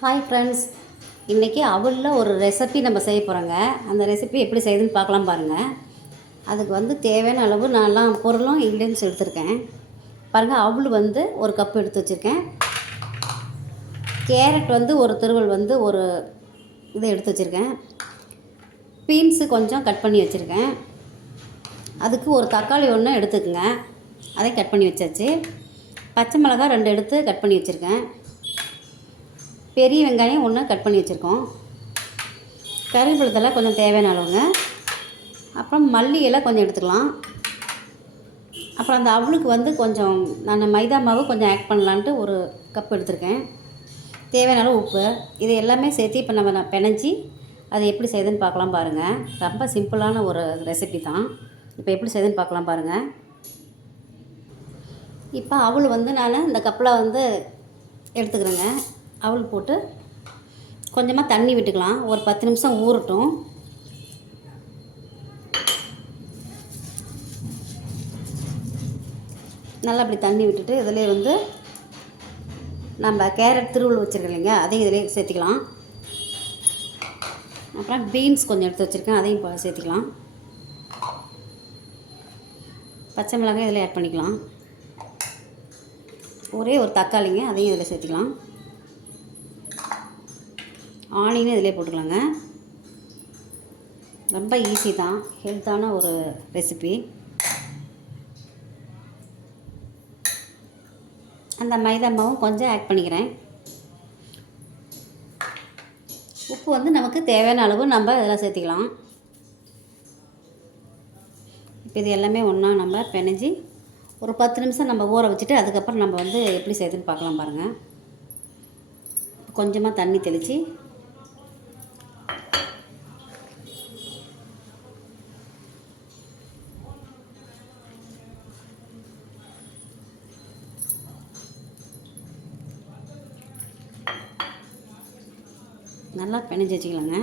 Hi friends, இன்றைக்கி அவலில் ஒரு recipe நம்ம செய்ய போகிறோங்க. அந்த ரெசிபி எப்படி செய்யுதுன்னு பார்க்கலாம் பாருங்கள். அதுக்கு தேவையான அளவு நான்லாம் பொருளும் இன்க்ரீடியன்ஸ் எடுத்திருக்கேன் பாருங்கள். அவல் ஒரு கப் எடுத்து வச்சுருக்கேன். கேரட் ஒரு துருவல் ஒரு இதை எடுத்து வச்சுருக்கேன். பீன்ஸு கொஞ்சம் கட் பண்ணி வச்சுருக்கேன். அதுக்கு ஒரு தக்காளி ஒன்று எடுத்துக்கோங்க, அதை கட் பண்ணி வச்சாச்சு. பச்சை மிளகாய் 2 எடுத்து கட் பண்ணி வச்சுருக்கேன். பெரிய வெங்காயம் 1 கட் பண்ணி வச்சுருக்கோம். கறிவேப்பிலை கொஞ்சம் தேவையான அளவுங்க. அப்புறம் மல்லி இலை கொஞ்சம் எடுத்துக்கலாம். அப்புறம் அந்த அவலுக்கு கொஞ்சம் நான் மைதா மாவு கொஞ்சம் ஆட் பண்ணலான்ட்டு ஒரு கப் எடுத்திருக்கேன். தேவையான அளவு உப்பு, இது எல்லாமே சேர்த்து இப்போ நம்ம பிணைஞ்சி அது எப்படி செய்யுதுன்னு பார்க்கலாம் பாருங்கள். ரொம்ப சிம்பிளான ஒரு ரெசிபி தான். இப்போ எப்படி செய்யுதுன்னு பார்க்கலாம் பாருங்கள். இப்போ அவல் நான் இந்த கப்பில் எடுத்துக்கிறேங்க. அவல் போட்டு கொஞ்சமாக தண்ணி விட்டுக்கலாம். ஒரு 10 நிமிஷம் ஊறட்டும். நல்லா அப்படி தண்ணி விட்டுட்டு இதிலே நம்ம கேரட் துருவல் வச்சுருக்கோம் இல்லைங்க, அதையும் இதிலே சேர்த்திக்கலாம். அப்புறம் பீன்ஸ் கொஞ்சம் எடுத்து வச்சுருக்கேன், அதையும் சேர்த்திக்கலாம். பச்சை மிளகாய் இதில் ஆட் பண்ணிக்கலாம். ஒரே ஒரு தக்காளிங்க, அதையும் இதில் சேர்த்திக்கலாம். ஆனியனும் இதிலே போட்டுக்கலாங்க. ரொம்ப ஈஸி தான், ஹெல்த்தான ஒரு ரெசிபி. அந்த மைதா மாவும் கொஞ்சம் ஆட் பண்ணிக்கிறேன். உப்பு நமக்கு தேவையான அளவு நம்ம இதெல்லாம் சேர்த்திக்கலாம். இப்போ இது எல்லாமே ஒன்றா நம்ம பிணைஞ்சி ஒரு 10 நிமிஷம் நம்ம ஊற வச்சுட்டு அதுக்கப்புறம் நம்ம எப்படி செய்யுதுன்னு பார்க்கலாம் பாருங்கள். கொஞ்சமாக தண்ணி தெளித்து நல்லா பிணைஞ்சி வச்சுக்கலாங்க.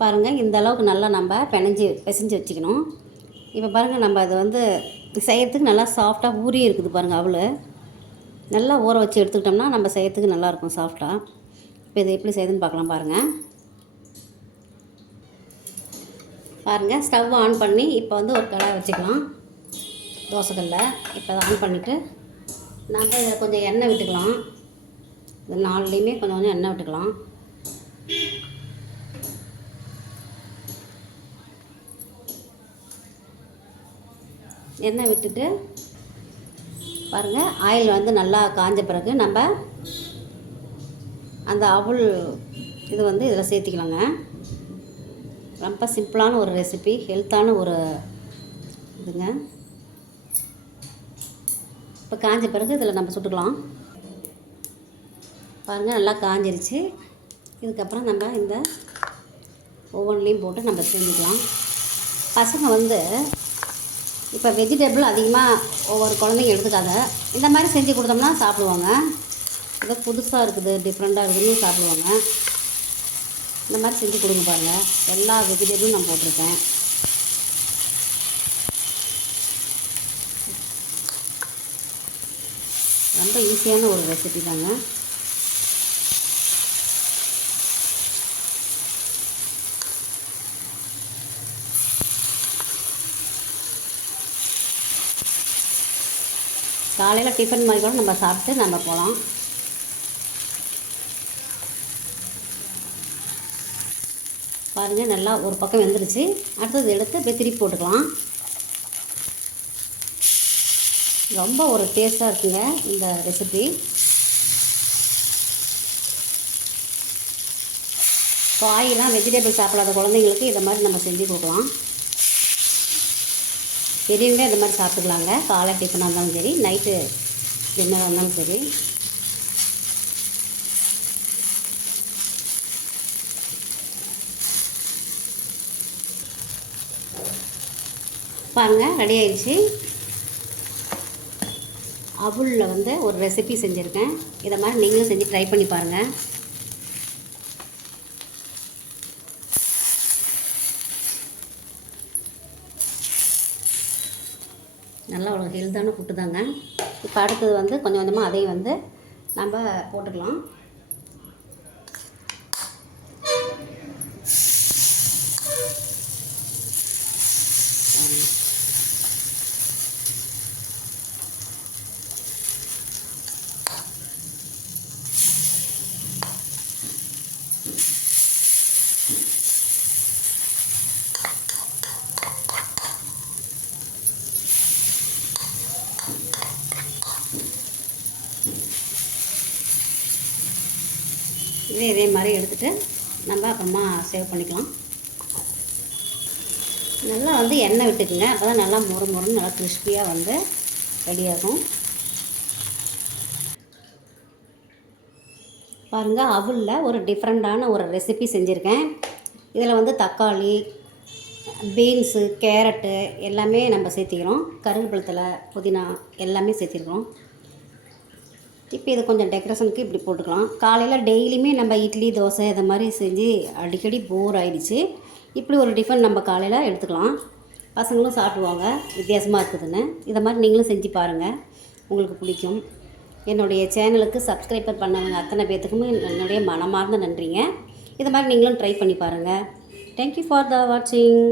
பாருங்கள், இந்த அளவுக்கு நல்லா நம்ம பிசைஞ்சு வச்சுக்கணும். இப்போ பாருங்கள், நம்ம அது செய்கிறதுக்கு நல்லா சாஃப்டாக ஊறி இருக்குது பாருங்கள். அவள் நல்லா ஊற வச்சு எடுத்துக்கிட்டோம்னா நம்ம செய்கிறதுக்கு நல்லாயிருக்கும் சாஃப்டாக. இப்போ இதை எப்படி செய்யுதுன்னு பார்க்கலாம் பாருங்கள். பாருங்கள், ஸ்டவ் ஆன் பண்ணி இப்போ ஒரு கடாய் வச்சுக்கலாம், தோசைக்கல்ல. இப்போ அதை ஆன் பண்ணிவிட்டு நம்ம இதில் கொஞ்சம் எண்ணெய் விட்டுக்கலாம். இது 4லேயுமே கொஞ்சம் கொஞ்சம் எண்ணெய் விட்டுக்கலாம். எண்ணெய் விட்டுட்டு பாருங்கள், ஆயில் நல்லா காஞ்ச பிறகு நம்ம அந்த அவல் இது இதில் சேர்த்திக்கலாங்க. ரொம்ப சிம்பிளான ஒரு ரெசிபி, ஹெல்த்தான ஒரு இதுங்க. இப்போ காஞ்ச பிறகு இதில் நம்ம சுட்டுக்கலாம். பாருங்கள், நல்லா காஞ்சிருச்சு. இதுக்கப்புறம் நம்ம இந்த ஓவன்லேயும் போட்டு நம்ம செஞ்சுக்கலாம். பசங்க இப்போ வெஜிடபிள் அதிகமாக ஒவ்வொரு குழந்தைங்க எடுத்துக்காத, இந்த மாதிரி செஞ்சு கொடுத்தோம்னா சாப்பிடுவாங்க. இது புதுசாக இருக்குது, டிஃப்ரெண்ட்டாக இருக்குதுன்னு சாப்பிடுவாங்க. இந்த மாதிரி செஞ்சு கொடுங்க பாருங்கள். எல்லா வெஜிடபிளும் நான் போட்டிருக்கேன். ரொம்ப ஈஸியான ஒரு ரெசிபி தாங்க. காலையில் டிஃபன் மாதிரி கூட நம்ம சாப்பிட்டு நம்ம போகலாம். பாருங்கள், நல்லா ஒரு பக்கம் வெந்துருச்சு. அடுத்தது எடுத்து அப்படியே திருப்பி போட்டுக்கலாம். ரொம்ப ஒரு டேஸ்ட்டாக இருக்குங்க இந்த ரெசிபி. காயெல்லாம் வெஜிடபிள் சாப்பிடாத குழந்தைங்களுக்கு இதை மாதிரி நம்ம செஞ்சு கொடுக்கலாம். பெரியவங்க இந்த மாதிரி சாப்பிட்டுக்கலாங்க. காலை டிஃபனாக இருந்தாலும் சரி, நைட்டு டின்னராக இருந்தாலும் சரி. பாருங்கள், ரெடி ஆயிடுச்சு. அவலில் ஒரு ரெசிபி செஞ்சுருக்கேன். இதை மாதிரி நீங்களும் செஞ்சு ட்ரை பண்ணி பாருங்கள். நல்லா ஒரு ஹெல்த்தான ஃபுட்டு தாங்க. இப்போ அடுத்தது வந்து கொஞ்சம் கொஞ்சமாக அதையும் வந்து நம்ம போட்டுக்கலாம். இதே மாதிரி எடுத்துகிட்டு நம்ம அப்புறமா சேவ் பண்ணிக்கலாம். நல்லா வந்து எண்ணெய் விட்டுக்குங்க. அப்போ தான் நல்லா முறுன்னு நல்லா கிறிஸ்பியாக வந்து ரெடியாகும். பாருங்கள், அவலில் ஒரு டிஃப்ரெண்ட்டான ஒரு ரெசிபி செஞ்சுருக்கேன். இதில் வந்து தக்காளி, பீன்ஸு, கேரட்டு எல்லாமே நம்ம சேர்த்திக்கிறோம். கருவேப்பிலை, புதினா எல்லாமே சேர்த்திருக்கிறோம். இப்போ இது கொஞ்சம் டெக்கரேஷனுக்கு இப்படி போட்டுக்கலாம். காலையில் டெய்லியுமே நம்ம இட்லி, தோசை இதை மாதிரி செஞ்சு அடிக்கடி போர் ஆகிடுச்சு. இப்படி ஒரு டிஃபன் நம்ம காலையில் எடுத்துக்கலாம். பசங்களும் சாப்பிடுவாங்க, வித்தியாசமாக இருக்குதுன்னு. இதை மாதிரி நீங்களும் செஞ்சு பாருங்கள், உங்களுக்கு பிடிக்கும். என்னுடைய சேனலுக்கு சப்ஸ்கிரைபர் பண்ணவங்க அத்தனை பேர்த்துக்குமே என்னுடைய மனமார்ந்த நன்றிங்க. இதை மாதிரி நீங்களும் ட்ரை பண்ணி பாருங்கள். தேங்க்யூ ஃபார் த வாட்சிங்.